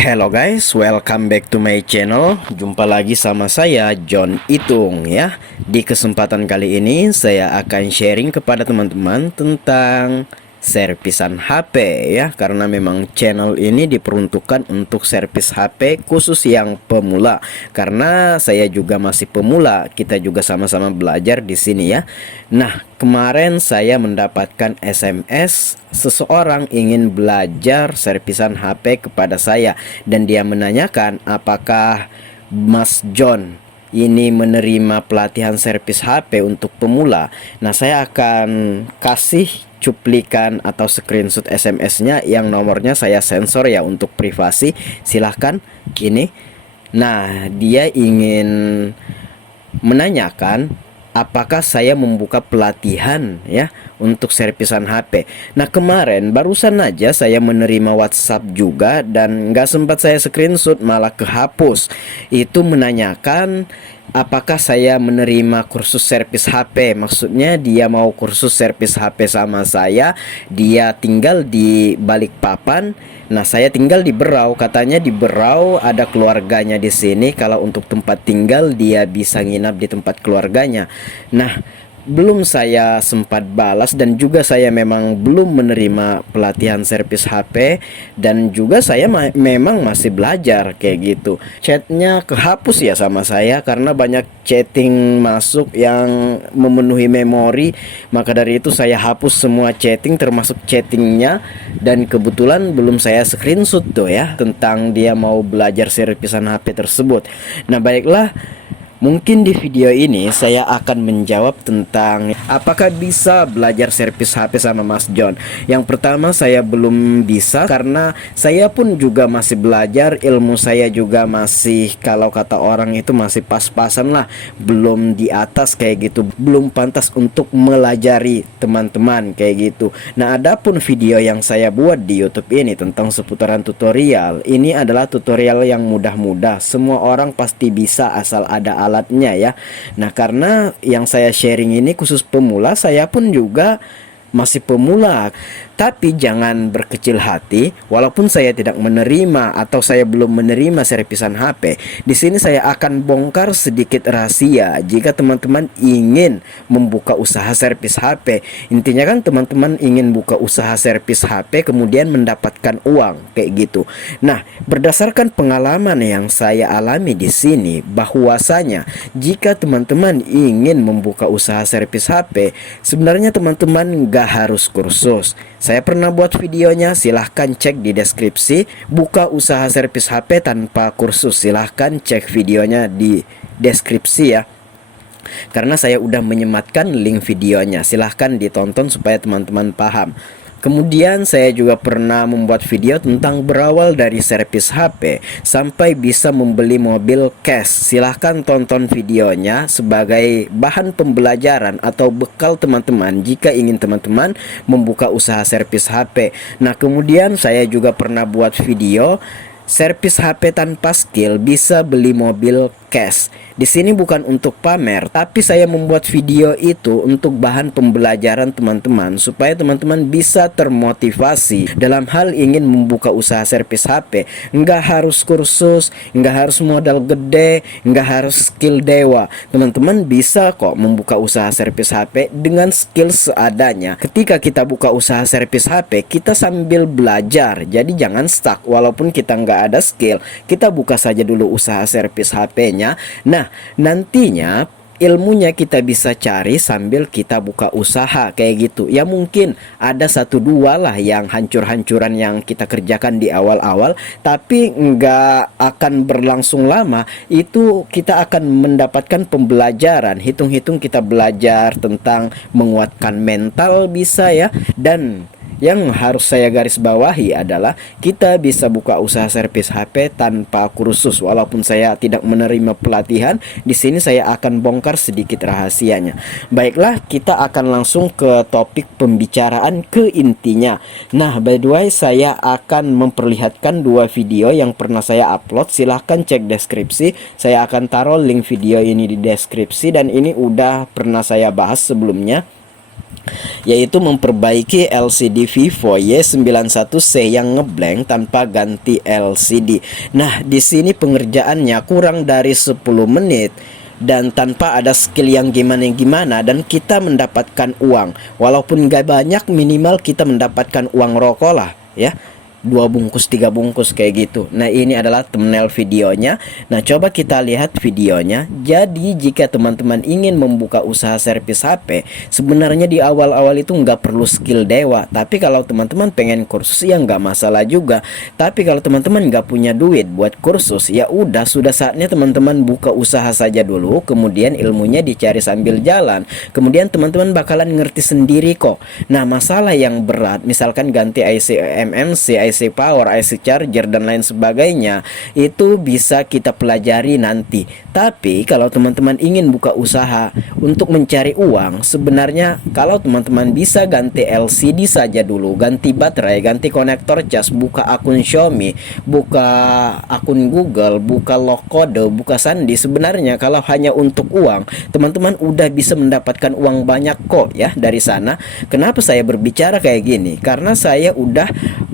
Hello guys, welcome back to my channel. Jumpa lagi sama saya John Itung ya. Di kesempatan kali ini saya akan sharing kepada teman-teman tentang servisan HP ya. Karena memang channel ini diperuntukkan untuk servis HP khusus yang pemula. Karena saya juga masih pemula, kita juga sama-sama belajar di sini ya. Nah, kemarin saya mendapatkan SMS seseorang ingin belajar servisan HP kepada saya dan dia menanyakan apakah Mas John ini menerima pelatihan servis HP untuk pemula. Nah, saya akan kasih cuplikan atau screenshot SMS-nya yang nomornya saya sensor ya untuk privasi. Silahkan ini. Nah, dia ingin menanyakan apakah saya membuka pelatihan ya untuk servisan HP. Nah, kemarin barusan aja saya menerima WhatsApp juga dan nggak sempat saya screenshot, malah kehapus. Itu menanyakan apakah saya menerima kursus servis HP. Maksudnya dia mau kursus servis HP sama saya. Dia tinggal di Balikpapan. Nah, saya tinggal di Berau. Katanya di Berau ada keluarganya di sini. Kalau untuk tempat tinggal dia bisa nginap di tempat keluarganya. Nah, belum saya sempat balas dan juga saya memang belum menerima pelatihan servis HP dan juga saya memang masih belajar kayak gitu. Chatnya kehapus ya sama saya karena banyak chatting masuk yang memenuhi memori. Maka dari itu saya hapus semua chatting termasuk chattingnya dan kebetulan belum saya screenshot tuh ya tentang dia mau belajar servisan HP tersebut. Nah, baiklah. Mungkin di video ini saya akan menjawab tentang apakah bisa belajar servis HP sama Mas John. Yang pertama, saya belum bisa karena saya pun juga masih belajar. Ilmu saya juga masih, kalau kata orang itu masih pas-pasan lah, belum di atas kayak gitu, belum pantas untuk melajari teman-teman kayak gitu. Nah, adapun video yang saya buat di YouTube ini tentang seputaran tutorial, ini adalah tutorial yang mudah-mudah. Semua orang pasti bisa asal ada alatnya ya. Nah, karena yang saya sharing ini khusus pemula, saya pun juga masih pemula. Tapi jangan berkecil hati, walaupun saya tidak menerima atau saya belum menerima servisan HP. Di sini saya akan bongkar sedikit rahasia jika teman-teman ingin membuka usaha servis HP. Intinya kan teman-teman ingin buka usaha servis HP kemudian mendapatkan uang kayak gitu. Nah, berdasarkan pengalaman yang saya alami di sini, bahwasanya jika teman-teman ingin membuka usaha servis HP, sebenarnya teman-teman gak harus kursus. Saya pernah buat videonya, silahkan cek di deskripsi. Buka usaha servis HP tanpa kursus, silahkan cek videonya di deskripsi ya. Karena saya udah menyematkan link videonya, silahkan ditonton supaya teman-teman paham. Kemudian saya juga pernah membuat video tentang berawal dari servis HP sampai bisa membeli mobil cash. Silahkan tonton videonya sebagai bahan pembelajaran atau bekal teman-teman jika ingin teman-teman membuka usaha servis HP. Nah, kemudian saya juga pernah buat video servis HP tanpa skill bisa beli mobil cash. Di sini bukan untuk pamer, tapi saya membuat video itu untuk bahan pembelajaran teman-teman supaya teman-teman bisa termotivasi dalam hal ingin membuka usaha servis HP. Nggak harus kursus, nggak harus modal gede, nggak harus skill dewa. Teman-teman bisa kok membuka usaha servis HP dengan skill seadanya. Ketika kita buka usaha servis HP, kita sambil belajar. Jadi jangan stuck walaupun kita nggak ada skill. Kita buka saja dulu usaha servis HP-nya. Nah, nantinya ilmunya kita bisa cari sambil kita buka usaha kayak gitu. Ya mungkin ada satu dua lah yang hancur-hancuran yang kita kerjakan di awal-awal, tapi nggak akan berlangsung lama. Itu kita akan mendapatkan pembelajaran. Hitung-hitung kita belajar tentang menguatkan mental bisa ya. Dan yang harus saya garis bawahi adalah kita bisa buka usaha servis HP tanpa kursus. Walaupun saya tidak menerima pelatihan, di sini saya akan bongkar sedikit rahasianya. Baiklah, kita akan langsung ke topik pembicaraan, ke intinya. Nah, by the way, saya akan memperlihatkan dua video yang pernah saya upload. Silahkan cek deskripsi. Saya akan taruh link video ini di deskripsi dan ini udah pernah saya bahas sebelumnya. yaitu memperbaiki LCD Vivo Y91C yang ngeblank tanpa ganti LCD. Nah, di sini pengerjaannya kurang dari 10 menit dan tanpa ada skill yang gimana-gimana, dan kita mendapatkan uang. Walaupun gak banyak, minimal kita mendapatkan uang rokok lah ya. 2 bungkus 3 bungkus kayak gitu. Nah, ini adalah thumbnail videonya. Nah, coba kita lihat videonya. Jadi jika teman-teman ingin membuka usaha servis HP, sebenarnya di awal-awal itu nggak perlu skill dewa. Tapi kalau teman-teman pengen kursus ya nggak masalah juga. Tapi kalau teman-teman nggak punya duit buat kursus, ya udah, sudah saatnya teman-teman buka usaha saja dulu. Kemudian ilmunya dicari sambil jalan. Kemudian teman-teman bakalan ngerti sendiri kok. Nah, masalah yang berat misalkan ganti IC MMC, IC power, IC charger dan lain sebagainya, itu bisa kita pelajari nanti. Tapi kalau teman-teman ingin buka usaha untuk mencari uang, sebenarnya kalau teman-teman bisa ganti LCD saja dulu, ganti baterai, ganti konektor cas, buka akun Xiaomi, buka akun Google, buka lock kode, buka sandi, sebenarnya kalau hanya untuk uang, teman-teman udah bisa mendapatkan uang banyak kok ya dari sana. Kenapa saya berbicara kayak gini? Karena saya udah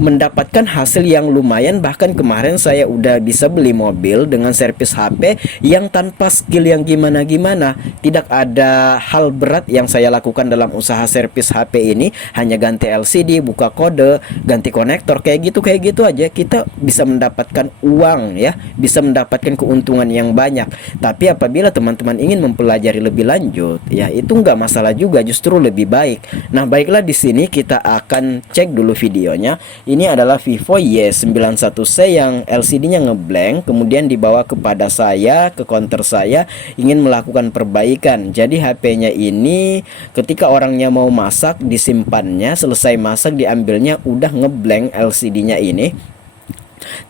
mendapatkan hasil yang lumayan. Bahkan kemarin saya udah bisa beli mobil dengan servis HP yang tanpa skill yang gimana-gimana. Tidak ada hal berat yang saya lakukan dalam usaha servis HP ini, hanya ganti LCD, buka kode, ganti konektor, kayak gitu aja kita bisa mendapatkan uang ya, bisa mendapatkan keuntungan yang banyak. Tapi apabila teman-teman ingin mempelajari lebih lanjut, ya itu nggak masalah juga, justru lebih baik. Nah, baiklah, di sini kita akan cek dulu videonya. Ini adalah Vivo Y91C yang LCD-nya ngeblank, kemudian dibawa kepada saya, ke counter saya, ingin melakukan perbaikan. Jadi HP-nya ini ketika orangnya mau masak, disimpannya, selesai masak diambilnya, udah ngeblank LCD-nya ini.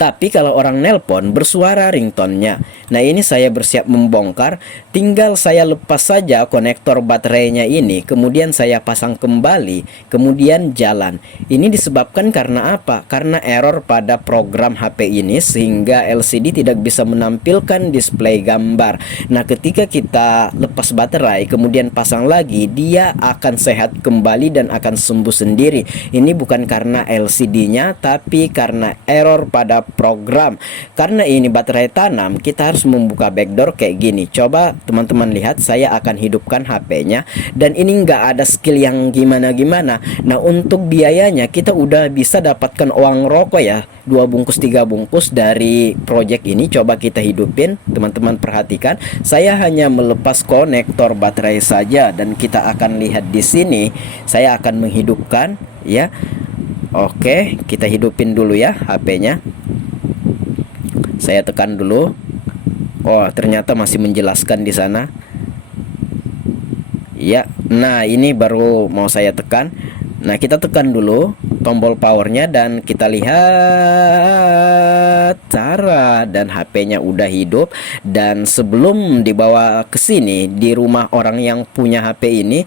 Tapi kalau orang nelpon bersuara ringtone-nya. Nah, ini saya bersiap membongkar. Tinggal saya lepas saja konektor baterainya ini, kemudian saya pasang kembali, kemudian jalan. Ini disebabkan karena apa? Karena error pada program HP ini sehingga LCD tidak bisa menampilkan display gambar. Nah, ketika kita lepas baterai kemudian pasang lagi, dia akan sehat kembali dan akan sembuh sendiri. Ini bukan karena LCD-nya, tapi karena error pada program. Karena ini baterai tanam, kita harus membuka backdoor kayak gini. Coba teman-teman lihat, saya akan hidupkan HP-nya, dan ini nggak ada skill yang gimana-gimana. Nah, untuk biayanya kita udah bisa dapatkan uang rokok ya, 2 bungkus 3 bungkus dari project ini. Coba kita hidupin, teman-teman perhatikan. Saya hanya melepas konektor baterai saja, dan kita akan lihat di sini. Saya akan menghidupkan ya. Oke, kita hidupin dulu ya HP-nya. Saya tekan dulu. Oh, ternyata masih menjelaskan di sana. Ya, nah ini baru mau saya tekan. Nah, kita tekan dulu tombol powernya dan kita lihat cara, dan HP-nya udah hidup. Dan sebelum dibawa ke sini, di rumah orang yang punya HP ini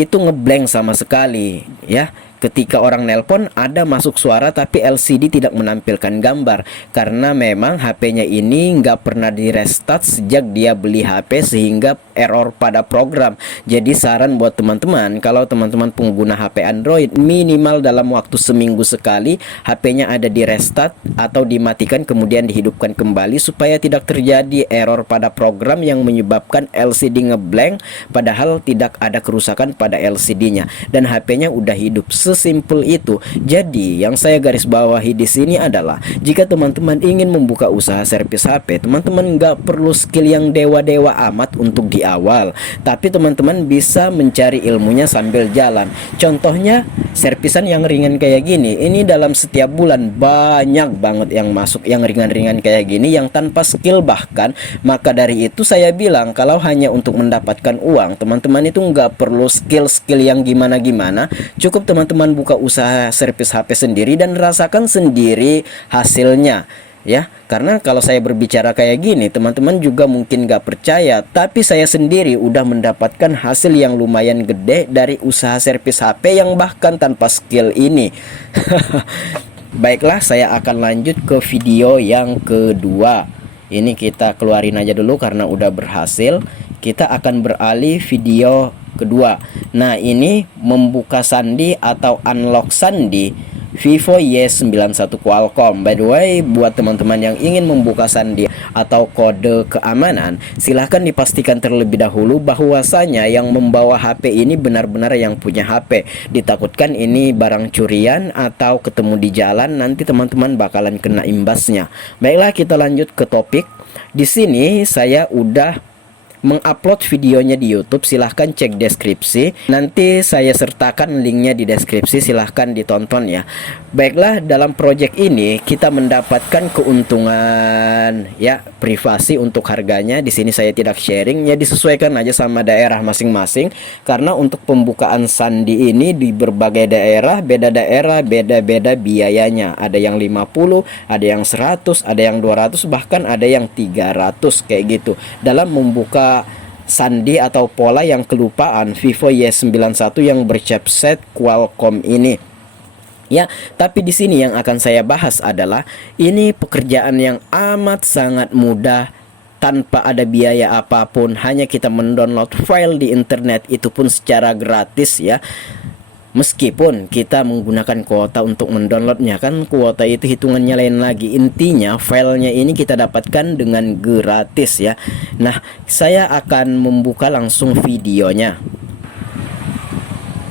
itu ngeblank sama sekali ya. Ketika orang nelpon ada masuk suara tapi LCD tidak menampilkan gambar, karena memang HP-nya ini nggak pernah di restart sejak dia beli HP, sehingga error pada program. Jadi saran buat teman-teman, kalau teman-teman pengguna HP Android, minimal dalam waktu seminggu sekali HP-nya ada di restart atau dimatikan kemudian dihidupkan kembali, supaya tidak terjadi error pada program yang menyebabkan LCD ngeblank padahal tidak ada kerusakan pada LCD-nya dan HP-nya udah hidup. Sesimpel itu. Jadi yang saya garis bawahi di sini adalah, jika teman-teman ingin membuka usaha servis HP, teman-teman nggak perlu skill yang dewa-dewa amat untuk di awal, tapi teman-teman bisa mencari ilmunya sambil jalan. Contohnya servisan yang ringan kayak gini, ini dalam setiap bulan banyak banget yang masuk yang ringan-ringan kayak gini, yang tanpa skill bahkan. Maka dari itu saya bilang, kalau hanya untuk mendapatkan uang, teman-teman itu nggak perlu skill-skill yang gimana-gimana. Cukup teman-teman buka usaha servis HP sendiri dan rasakan sendiri hasilnya ya. Karena kalau saya berbicara kayak gini, teman-teman juga mungkin gak percaya, tapi saya sendiri udah mendapatkan hasil yang lumayan gede dari usaha servis HP yang bahkan tanpa skill ini. Baiklah, saya akan lanjut ke video yang kedua. Ini kita keluarin aja dulu karena udah berhasil. Kita akan beralih video kedua. Nah, ini membuka sandi atau unlock sandi Vivo Y91 Qualcomm. By the way, buat teman-teman yang ingin membuka sandi atau kode keamanan, silahkan dipastikan terlebih dahulu bahwasanya yang membawa HP ini benar-benar yang punya HP. Ditakutkan ini barang curian atau ketemu di jalan, nanti teman-teman bakalan kena imbasnya. Baiklah, kita lanjut ke topik. Di sini saya udah mengupload videonya di YouTube, silahkan cek deskripsi. Nanti saya sertakan linknya di deskripsi, silahkan ditonton ya. Baiklah, dalam project ini kita mendapatkan keuntungan ya, privasi untuk harganya. Di sini saya tidak sharing ya, disesuaikan aja sama daerah masing-masing. Karena untuk pembukaan sandi ini di berbagai daerah, beda-beda biayanya. Ada yang 50, ada yang 100, ada yang 200, bahkan ada yang 300 kayak gitu. Dalam membuka sandi atau pola yang kelupaan Vivo Y91 yang berchipset Qualcomm ini. Ya, tapi di sini yang akan saya bahas adalah ini pekerjaan yang amat sangat mudah tanpa ada biaya apapun, hanya kita mendownload file di internet, itu pun secara gratis ya. Meskipun kita menggunakan kuota untuk mendownloadnya, kan kuota itu hitungannya lain lagi. Intinya filenya ini kita dapatkan dengan gratis ya. Nah, saya akan membuka langsung videonya.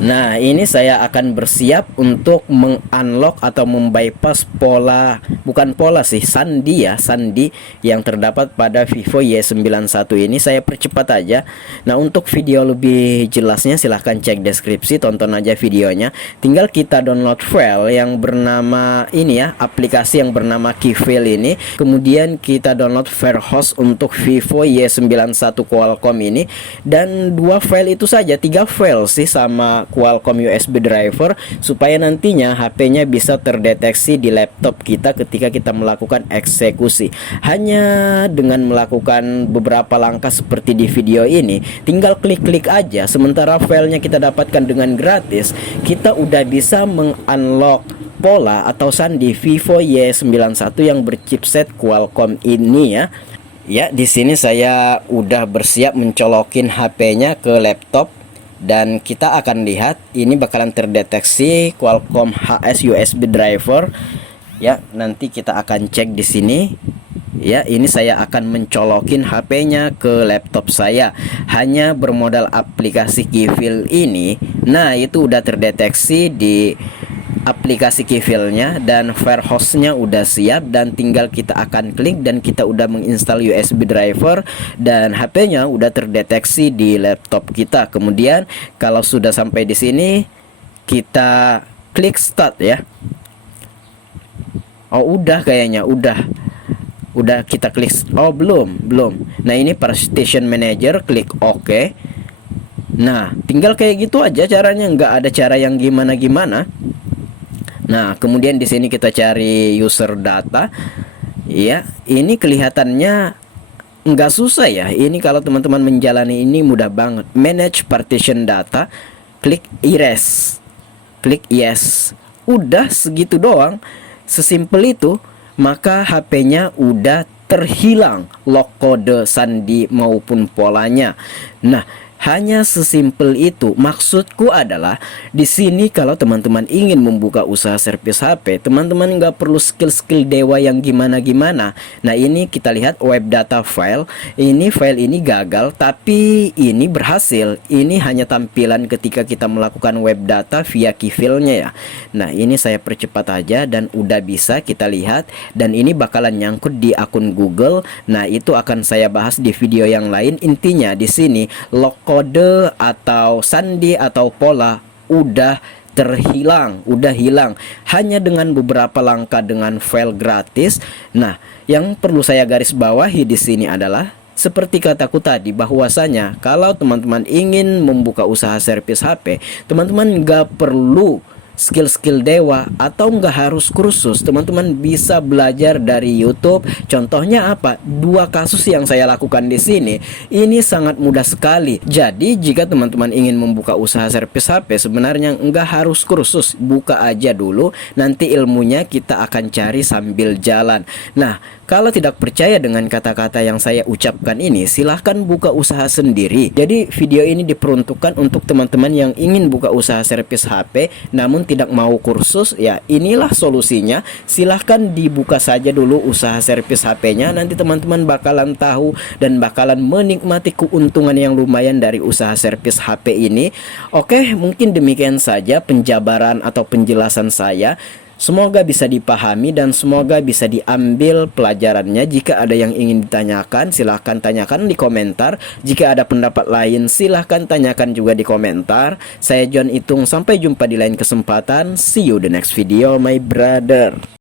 Nah, ini saya akan bersiap untuk mengunlock atau membypass pola, bukan pola sih, sandi ya, sandi yang terdapat pada Vivo Y91 ini. Saya percepat aja. Nah, untuk video lebih jelasnya silahkan cek deskripsi, tonton aja videonya. Tinggal kita download file yang bernama ini ya, aplikasi yang bernama Keyfile ini. Kemudian kita download Firehouse untuk Vivo Y91 Qualcomm ini. Dan 2 file itu saja, 3 file sih sama Qualcomm USB driver, supaya nantinya HP-nya bisa terdeteksi di laptop kita ketika kita melakukan eksekusi. Hanya dengan melakukan beberapa langkah seperti di video ini, tinggal klik-klik aja. Sementara filenya kita dapatkan dengan gratis, kita udah bisa mengunlock pola atau sandi Vivo Y91 yang berchipset Qualcomm ini ya. Ya, di sini saya udah bersiap mencolokin HP-nya ke laptop. Dan kita akan lihat ini bakalan terdeteksi Qualcomm HS USB driver. Ya, nanti kita akan cek di sini. Ya, ini saya akan mencolokin HP-nya ke laptop saya. Hanya bermodal aplikasi Keyfile ini. Nah, itu udah terdeteksi di aplikasi Keyfile-nya, dan Firehouse-nya udah siap, dan tinggal kita akan klik dan kita udah menginstal USB driver dan HP-nya udah terdeteksi di laptop kita. Kemudian kalau sudah sampai di sini kita klik start ya. Oh, udah kayaknya udah kita klik. Oh, belum. Nah, ini Station Manager, klik OK. Nah, tinggal kayak gitu aja caranya, nggak ada cara yang gimana-gimana. Nah, kemudian di sini kita cari user data. Ya, ini kelihatannya nggak susah ya. Ini kalau teman-teman menjalani ini mudah banget. Manage partition data, klik erase, klik yes. Udah segitu doang, sesimpel itu. Maka HP-nya udah terhilang lock kode sandi maupun polanya. Nah, hanya sesimpel itu. Maksudku adalah di sini kalau teman-teman ingin membuka usaha servis HP, teman-teman nggak perlu skill-skill dewa yang gimana-gimana. Nah, ini kita lihat web data file. Ini file ini gagal, tapi ini berhasil. Ini hanya tampilan ketika kita melakukan web data via Keyfile-nya ya. Nah, ini saya percepat aja dan udah bisa kita lihat. Dan ini bakalan nyangkut di akun Google. Nah, itu akan saya bahas di video yang lain. Intinya di sini lock kode atau sandi atau pola udah terhilang, udah hilang hanya dengan beberapa langkah dengan file gratis. Nah, yang perlu saya garis bawahi di sini adalah seperti kataku tadi, bahwasanya kalau teman-teman ingin membuka usaha servis HP, teman-teman nggak perlu skill-skill dewa atau nggak harus kursus. Teman-teman bisa belajar dari YouTube. Contohnya apa? 2 kasus yang saya lakukan di sini ini sangat mudah sekali. Jadi jika teman-teman ingin membuka usaha servis HP, sebenarnya nggak harus kursus, buka aja dulu, nanti ilmunya kita akan cari sambil jalan. Nah, Kalau tidak percaya dengan kata-kata yang saya ucapkan ini, silahkan buka usaha sendiri. Jadi video ini diperuntukkan untuk teman-teman yang ingin buka usaha servis HP namun tidak mau kursus. Ya, inilah solusinya. Silahkan dibuka saja dulu usaha servis HP-nya. Nanti teman-teman bakalan tahu dan bakalan menikmati keuntungan yang lumayan dari usaha servis HP ini. Oke, mungkin demikian saja penjabaran atau penjelasan saya. Semoga bisa dipahami dan semoga bisa diambil pelajarannya. Jika ada yang ingin ditanyakan, silahkan tanyakan di komentar. Jika ada pendapat lain, silahkan tanyakan juga di komentar. Saya John Itung, sampai jumpa di lain kesempatan. See you the next video, my brother.